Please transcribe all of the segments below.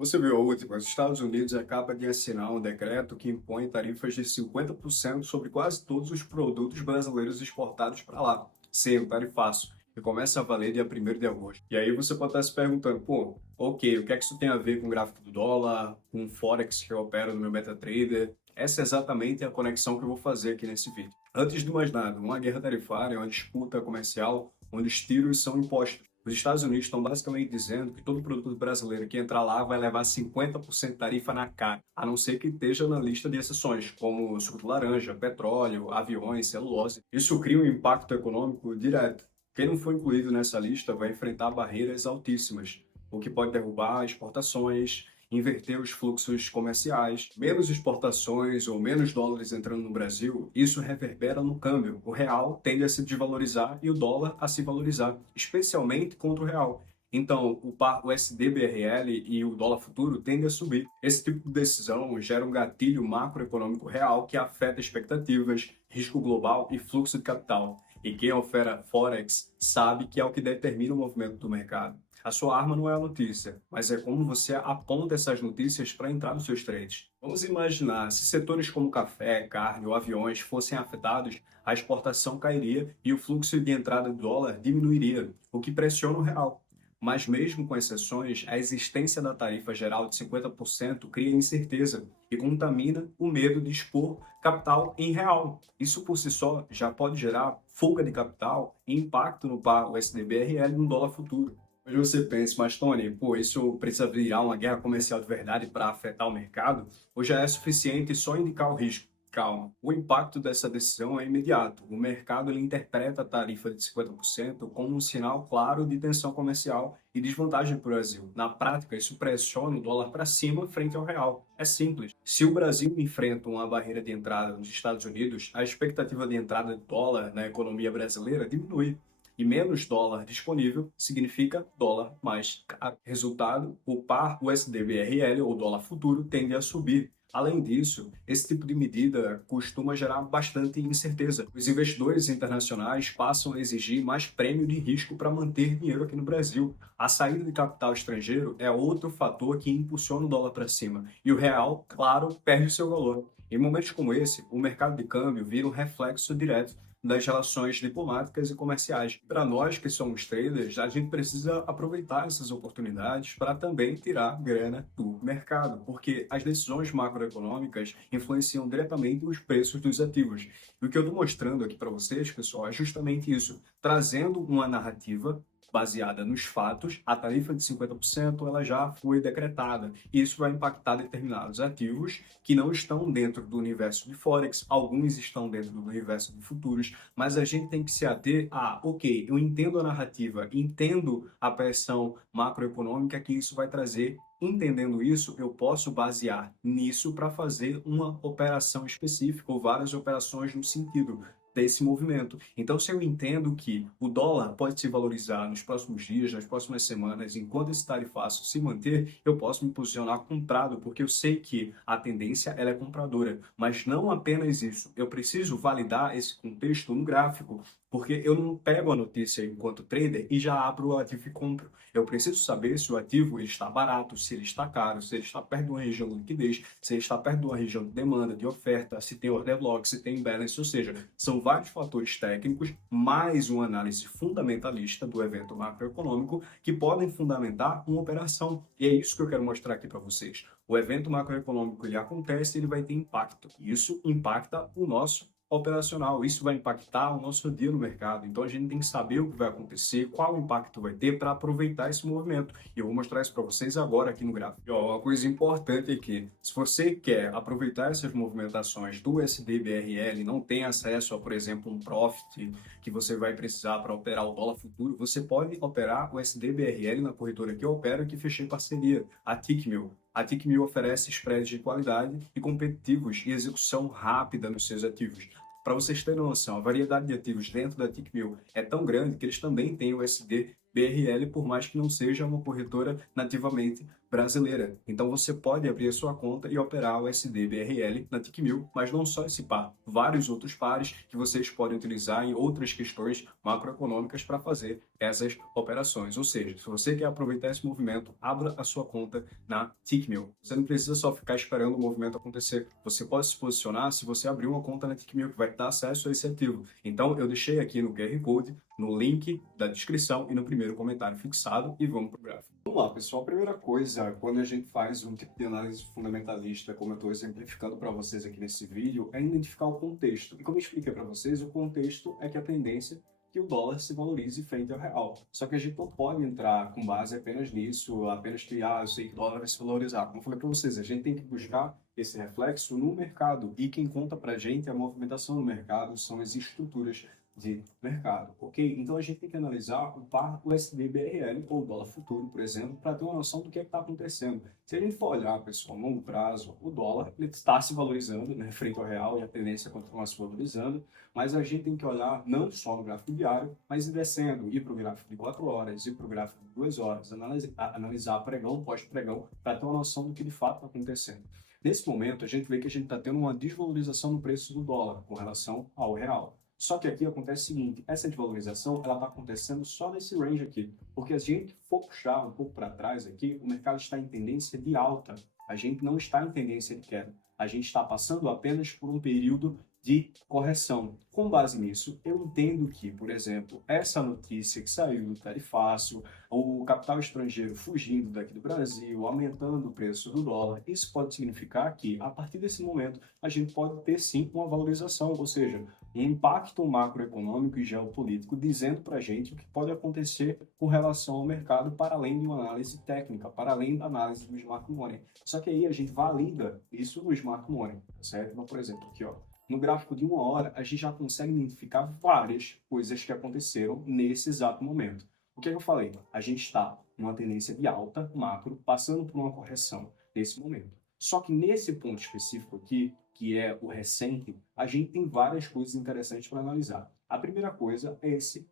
Você viu a última? Os Estados Unidos acaba de assinar um decreto que impõe tarifas de 50% sobre quase todos os produtos brasileiros exportados para lá. Sim, o tarifaço, que começa a valer dia 1º de agosto. E aí você pode estar se perguntando, pô, ok, o que é que isso tem a ver com o gráfico do dólar, com o Forex que eu opero no meu MetaTrader? Essa é exatamente a conexão que eu vou fazer aqui nesse vídeo. Antes de mais nada, uma guerra tarifária é uma disputa comercial onde os tiros são impostos. Os Estados Unidos estão basicamente dizendo que todo produto brasileiro que entrar lá vai levar 50% de tarifa na cara, a não ser que esteja na lista de exceções, como suco de laranja, petróleo, aviões, celulose. Isso cria um impacto econômico direto. Quem não for incluído nessa lista vai enfrentar barreiras altíssimas, o que pode derrubar exportações, inverter os fluxos comerciais, menos exportações ou menos dólares entrando no Brasil, isso reverbera no câmbio. O real tende a se desvalorizar e o dólar a se valorizar, especialmente contra o real. Então, o par USD-BRL e o dólar futuro tendem a subir. Esse tipo de decisão gera um gatilho macroeconômico real que afeta expectativas, risco global e fluxo de capital. E quem opera Forex sabe que é o que determina o movimento do mercado. A sua arma não é a notícia, mas é como você aponta essas notícias para entrar nos seus trades. Vamos imaginar, se setores como café, carne ou aviões fossem afetados, a exportação cairia e o fluxo de entrada do dólar diminuiria, o que pressiona o real. Mas mesmo com exceções, a existência da tarifa geral de 50% cria incerteza e contamina o medo de expor capital em real. Isso por si só já pode gerar fuga de capital e impacto no par USD-BRL e no dólar futuro. Hoje você pensa, mas Tony, pô, isso precisa virar uma guerra comercial de verdade para afetar o mercado? Ou já é suficiente só indicar o risco? Calma, o impacto dessa decisão é imediato. O mercado ele interpreta a tarifa de 50% como um sinal claro de tensão comercial e desvantagem para o Brasil. Na prática, isso pressiona o dólar para cima frente ao real. É simples. Se o Brasil enfrenta uma barreira de entrada nos Estados Unidos, a expectativa de entrada de dólar na economia brasileira diminui. E menos dólar disponível significa dólar mais caro. Resultado, o par USD-BRL ou dólar futuro tende a subir. Além disso, esse tipo de medida costuma gerar bastante incerteza. Os investidores internacionais passam a exigir mais prêmio de risco para manter dinheiro aqui no Brasil. A saída de capital estrangeiro é outro fator que impulsiona o dólar para cima. E o real, claro, perde seu valor. Em momentos como esse, o mercado de câmbio vira um reflexo direto das relações diplomáticas e comerciais. Para nós que somos traders, a gente precisa aproveitar essas oportunidades para também tirar grana do mercado, porque as decisões macroeconômicas influenciam diretamente os preços dos ativos. E o que eu estou mostrando aqui para vocês, pessoal, é justamente isso, trazendo uma narrativa baseada nos fatos, a tarifa de 50% ela já foi decretada. Isso vai impactar determinados ativos que não estão dentro do universo de Forex, alguns estão dentro do universo de futuros, mas a gente tem que se ater a, ok, eu entendo a narrativa, entendo a pressão macroeconômica que isso vai trazer. Entendendo isso, eu posso basear nisso para fazer uma operação específica ou várias operações no sentido desse movimento. Então, se eu entendo que o dólar pode se valorizar nos próximos dias, nas próximas semanas, enquanto esse tarifaço se manter, eu posso me posicionar comprado, porque eu sei que a tendência ela é compradora. Mas não apenas isso, eu preciso validar esse contexto no gráfico, porque eu não pego a notícia enquanto trader e já abro o ativo e compro. Eu preciso saber se o ativo ele está barato, se ele está caro, se ele está perto de uma região de liquidez, se ele está perto de uma região de demanda, de oferta, se tem order block, se tem imbalance, ou seja, são vários fatores técnicos, mais uma análise fundamentalista do evento macroeconômico que podem fundamentar uma operação. E é isso que eu quero mostrar aqui para vocês. O evento macroeconômico ele acontece, ele vai ter impacto. Isso impacta o nosso operacional. Isso vai impactar o nosso dia no mercado. Então a gente tem que saber o que vai acontecer, qual impacto vai ter para aproveitar esse movimento. E eu vou mostrar isso para vocês agora aqui no gráfico. E, ó, uma coisa importante aqui, se você quer aproveitar essas movimentações do USD-BRL, não tem acesso a, por exemplo, um profit que você vai precisar para operar o dólar futuro, você pode operar o USD-BRL na corretora que eu opero e que fechei parceria, a Tickmill. A Tickmill oferece spreads de qualidade e competitivos e execução rápida nos seus ativos. Para vocês terem noção, a variedade de ativos dentro da Tickmill é tão grande que eles também têm o USD BRL, por mais que não seja uma corretora nativamente brasileira. Então você pode abrir a sua conta e operar o USD-BRL na Tickmill, mas não só esse par, vários outros pares que vocês podem utilizar em outras questões macroeconômicas para fazer essas operações. Ou seja, se você quer aproveitar esse movimento, abra a sua conta na Tickmill. Você não precisa só ficar esperando o movimento acontecer. Você pode se posicionar se você abrir uma conta na Tickmill, que vai dar acesso a esse ativo. Então eu deixei aqui no QR Code, no link da descrição e no primeiro comentário fixado, e vamos para o gráfico. Vamos lá, pessoal. A primeira coisa, quando a gente faz um tipo de análise fundamentalista, como eu estou exemplificando para vocês aqui nesse vídeo, é identificar o contexto. E como eu expliquei para vocês, o contexto é que a tendência é que o dólar se valorize frente ao real. Só que a gente não pode entrar com base apenas nisso, apenas que, eu sei que o dólar vai se valorizar. Como eu falei para vocês, a gente tem que buscar esse reflexo no mercado. E quem conta para a gente a movimentação no mercado são as estruturas de mercado, ok? Então a gente tem que analisar o par USD-BRL ou dólar futuro, por exemplo, para ter uma noção do que está acontecendo. Se a gente for olhar, pessoal, a longo prazo, o dólar ele está se valorizando, né, frente ao real, e a tendência é continuar se valorizando, mas a gente tem que olhar não só no gráfico diário, mas ir descendo, ir para o gráfico de 4 horas, ir para o gráfico de 2 horas, analisar pregão, pós-pregão, para ter uma noção do que de fato está acontecendo. Nesse momento, a gente vê que a gente está tendo uma desvalorização no preço do dólar com relação ao real. Só que aqui acontece o seguinte, essa desvalorização ela está acontecendo só nesse range aqui, porque se a gente for puxar um pouco para trás aqui, o mercado está em tendência de alta, a gente não está em tendência de queda, a gente está passando apenas por um período de correção. Com base nisso, eu entendo que, por exemplo, essa notícia que saiu do tarifácio, o capital estrangeiro fugindo daqui do Brasil, aumentando o preço do dólar, isso pode significar que, a partir desse momento, a gente pode ter sim uma valorização, ou seja, um impacto macroeconômico e geopolítico dizendo para a gente o que pode acontecer com relação ao mercado para além de uma análise técnica, para além da análise do Smart Money. Só que aí a gente valida isso no Smart Money, certo? Então, por exemplo, aqui, ó, no gráfico de 1 hora, a gente já consegue identificar várias coisas que aconteceram nesse exato momento. O que é que eu falei? A gente está numa tendência de alta macro, passando por uma correção nesse momento. Só que nesse ponto específico aqui, que é o recente, a gente tem várias coisas interessantes para analisar. A primeira coisa é esse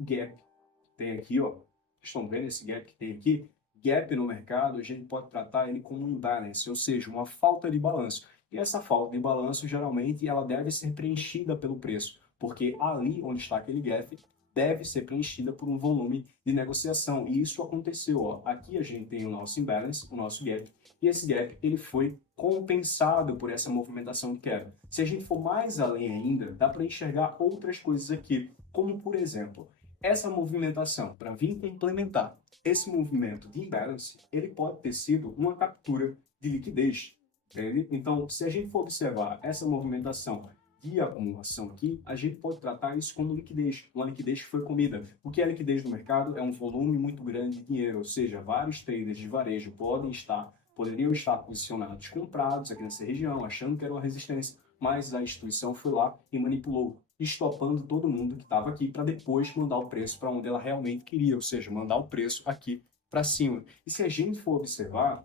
gap que tem aqui, ó. Vocês estão vendo esse gap que tem aqui? Gap no mercado, a gente pode tratar ele como um imbalance, ou seja, uma falta de balanço. E essa falta de balanço, geralmente, ela deve ser preenchida pelo preço, porque ali onde está aquele gap, deve ser preenchida por um volume de negociação. E isso aconteceu, ó. Aqui a gente tem o nosso imbalance, o nosso gap, e esse gap ele foi compensado por essa movimentação de queda. Se a gente for mais além ainda, dá para enxergar outras coisas aqui, como por exemplo, essa movimentação para vir complementar esse movimento de imbalance, ele pode ter sido uma captura de liquidez. Entende? Então, se a gente for observar essa movimentação de acumulação aqui, a gente pode tratar isso como liquidez, uma liquidez que foi comida. O que é liquidez no mercado? É um volume muito grande de dinheiro, ou seja, vários traders de varejo poderiam estar posicionados comprados aqui nessa região, achando que era uma resistência, mas a instituição foi lá e manipulou, estopando todo mundo que estava aqui para depois mandar o preço para onde ela realmente queria, ou seja, mandar o preço aqui para cima. E se a gente for observar,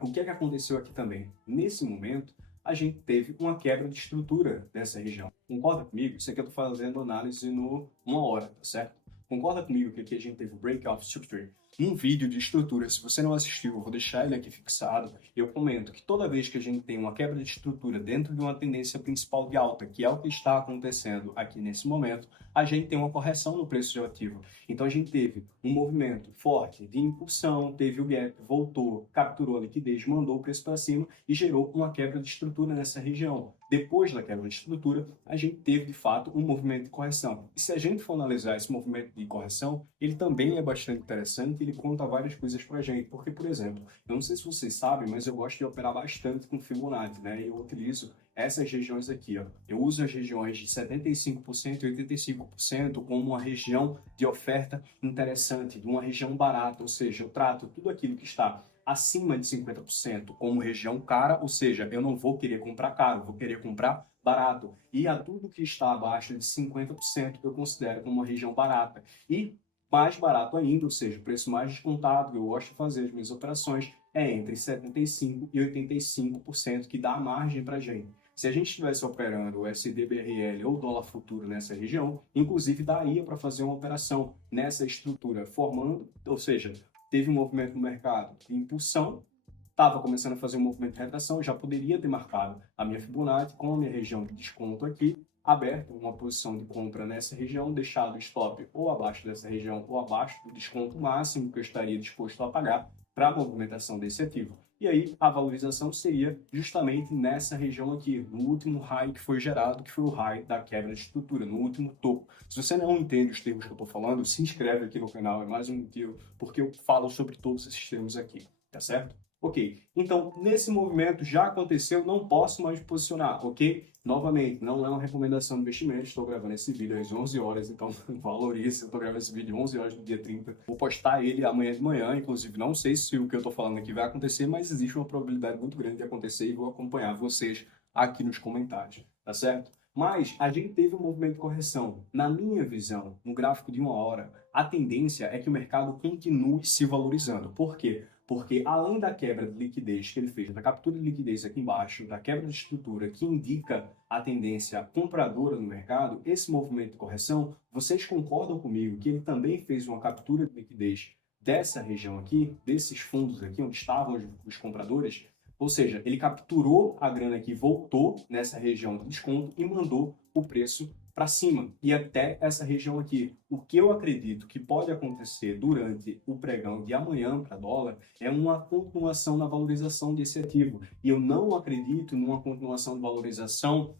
o que é que aconteceu aqui também? Nesse momento, a gente teve uma quebra de estrutura dessa região. Concorda comigo? Isso aqui eu estou fazendo análise no 1 hora, tá certo? Concorda comigo que aqui a gente teve o Breakout Structure? Um vídeo de estrutura, se você não assistiu, eu vou deixar ele aqui fixado. Eu comento que toda vez que a gente tem uma quebra de estrutura dentro de uma tendência principal de alta, que é o que está acontecendo aqui nesse momento, a gente tem uma correção no preço do ativo. Então a gente teve um movimento forte de impulsão, teve o gap, voltou, capturou a liquidez, mandou o preço para cima e gerou uma quebra de estrutura nessa região. Depois da quebra de estrutura, a gente teve de fato um movimento de correção. E se a gente for analisar esse movimento de correção, ele também é bastante interessante, ele conta várias coisas para a gente. Porque, por exemplo, eu não sei se vocês sabem, mas eu gosto de operar bastante com Fibonacci, né? Eu utilizo essas regiões aqui, ó. Eu uso as regiões de 75% e 85% como uma região de oferta interessante, de uma região barata, ou seja, eu trato tudo aquilo que está acima de 50% como região cara, ou seja, eu não vou querer comprar caro, vou querer comprar barato. E a tudo que está abaixo de 50% eu considero como uma região barata. E mais barato ainda, ou seja, o preço mais descontado que eu gosto de fazer as minhas operações é entre 75% e 85%, que dá margem para a gente. Se a gente estivesse operando o USD-BRL ou dólar futuro nessa região, inclusive daria para fazer uma operação nessa estrutura, formando, ou seja, teve um movimento no mercado de impulsão, estava começando a fazer um movimento de retração, eu já poderia ter marcado a minha Fibonacci com a minha região de desconto aqui, aberto, uma posição de compra nessa região, deixado o stop ou abaixo dessa região ou abaixo do desconto máximo que eu estaria disposto a pagar para a movimentação desse ativo. E aí a valorização seria justamente nessa região aqui, no último high que foi gerado, que foi o high da quebra de estrutura, no último topo. Se você não entende os termos que eu estou falando, se inscreve aqui no canal, é mais um motivo, porque eu falo sobre todos esses termos aqui, tá certo? Ok, então nesse movimento já aconteceu, não posso mais posicionar, ok? Novamente, não é uma recomendação de investimento, estou gravando esse vídeo às 11 horas, então valorize, eu estou gravando esse vídeo às 11 horas do dia 30. Vou postar ele amanhã de manhã, inclusive não sei se o que eu estou falando aqui vai acontecer, mas existe uma probabilidade muito grande de acontecer e vou acompanhar vocês aqui nos comentários, tá certo? Mas a gente teve um movimento de correção. Na minha visão, no gráfico de 1 hora, a tendência é que o mercado continue se valorizando. Por quê? Porque além da quebra de liquidez que ele fez, da captura de liquidez aqui embaixo, da quebra de estrutura que indica a tendência compradora no mercado, esse movimento de correção, vocês concordam comigo que ele também fez uma captura de liquidez dessa região aqui, desses fundos aqui, onde estavam os compradores? Ou seja, ele capturou a grana que voltou nessa região de desconto e mandou o preço para cima e até essa região aqui. O que eu acredito que pode acontecer durante o pregão de amanhã para dólar é uma continuação na valorização desse ativo. E eu não acredito numa continuação de valorização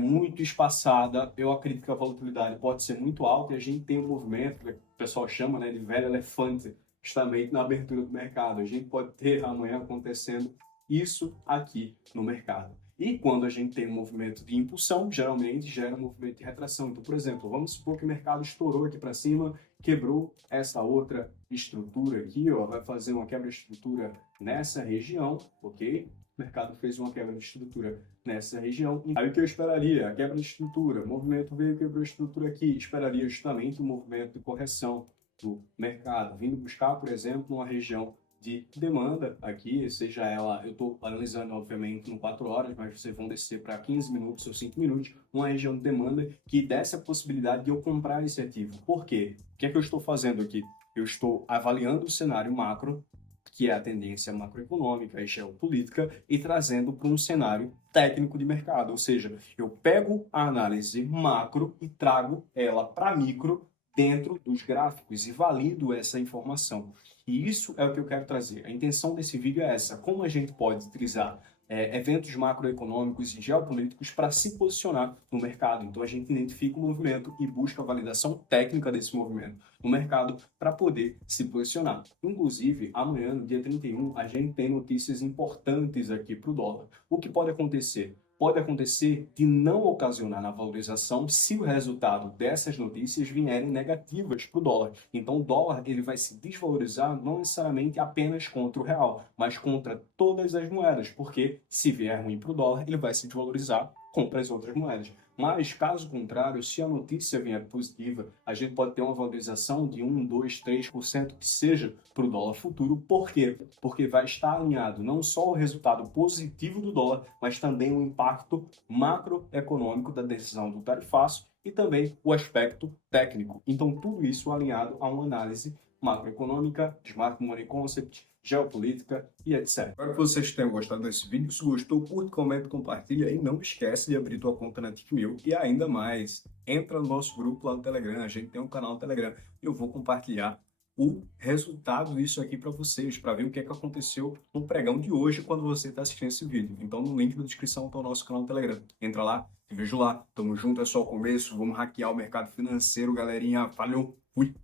muito espaçada. Eu acredito que a volatilidade pode ser muito alta e a gente tem um movimento que o pessoal chama, né, de velho elefante, justamente na abertura do mercado. A gente pode ter amanhã acontecendo isso aqui no mercado. E quando a gente tem um movimento de impulsão, geralmente gera um movimento de retração. Então, por exemplo, vamos supor que o mercado estourou aqui para cima, quebrou essa outra estrutura aqui, ó, vai fazer uma quebra de estrutura nessa região, ok? O mercado fez uma quebra de estrutura nessa região. Aí o que eu esperaria? A quebra de estrutura, o movimento veio, quebrou a estrutura aqui, esperaria justamente um movimento de correção do mercado, vindo buscar, por exemplo, uma região de demanda aqui, seja ela, eu estou analisando obviamente em 4 horas, mas vocês vão descer para 15 minutos ou 5 minutos, uma região de demanda que desse a possibilidade de eu comprar esse ativo. Por quê? O que é que eu estou fazendo aqui? Eu estou avaliando o cenário macro, que é a tendência macroeconômica e geopolítica, e trazendo para um cenário técnico de mercado, ou seja, eu pego a análise macro e trago ela para micro dentro dos gráficos e valido essa informação. E isso é o que eu quero trazer. A intenção desse vídeo é essa: como a gente pode utilizar eventos macroeconômicos e geopolíticos para se posicionar no mercado. Então a gente identifica o movimento e busca a validação técnica desse movimento no mercado para poder se posicionar. Inclusive, amanhã, no dia 31, a gente tem notícias importantes aqui para o dólar. O que pode acontecer? Pode acontecer de não ocasionar na valorização se o resultado dessas notícias vierem negativas para o dólar. Então o dólar ele vai se desvalorizar não necessariamente apenas contra o real, mas contra todas as moedas, porque se vier ruim para o dólar, ele vai se desvalorizar contra as outras moedas. Mas, caso contrário, se a notícia vier positiva, a gente pode ter uma valorização de 1, 2, 3% que seja para o dólar futuro. Por quê? Porque vai estar alinhado não só o resultado positivo do dólar, mas também o impacto macroeconômico da decisão do tarifaço e também o aspecto técnico. Então, tudo isso alinhado a uma análise macroeconômica, Smart Money Concept, geopolítica e etc. Espero que vocês tenham gostado desse vídeo. Se gostou, curte, comenta, compartilha e não esquece de abrir tua conta na TickMill. E ainda mais, entra no nosso grupo lá no Telegram. A gente tem um canal no Telegram e eu vou compartilhar o resultado disso aqui para vocês, para ver o que é que aconteceu no pregão de hoje quando você está assistindo esse vídeo. Então, no link da descrição está o nosso canal no Telegram. Entra lá, te vejo lá. Tamo junto, é só o começo. Vamos hackear o mercado financeiro, galerinha. Valeu, fui!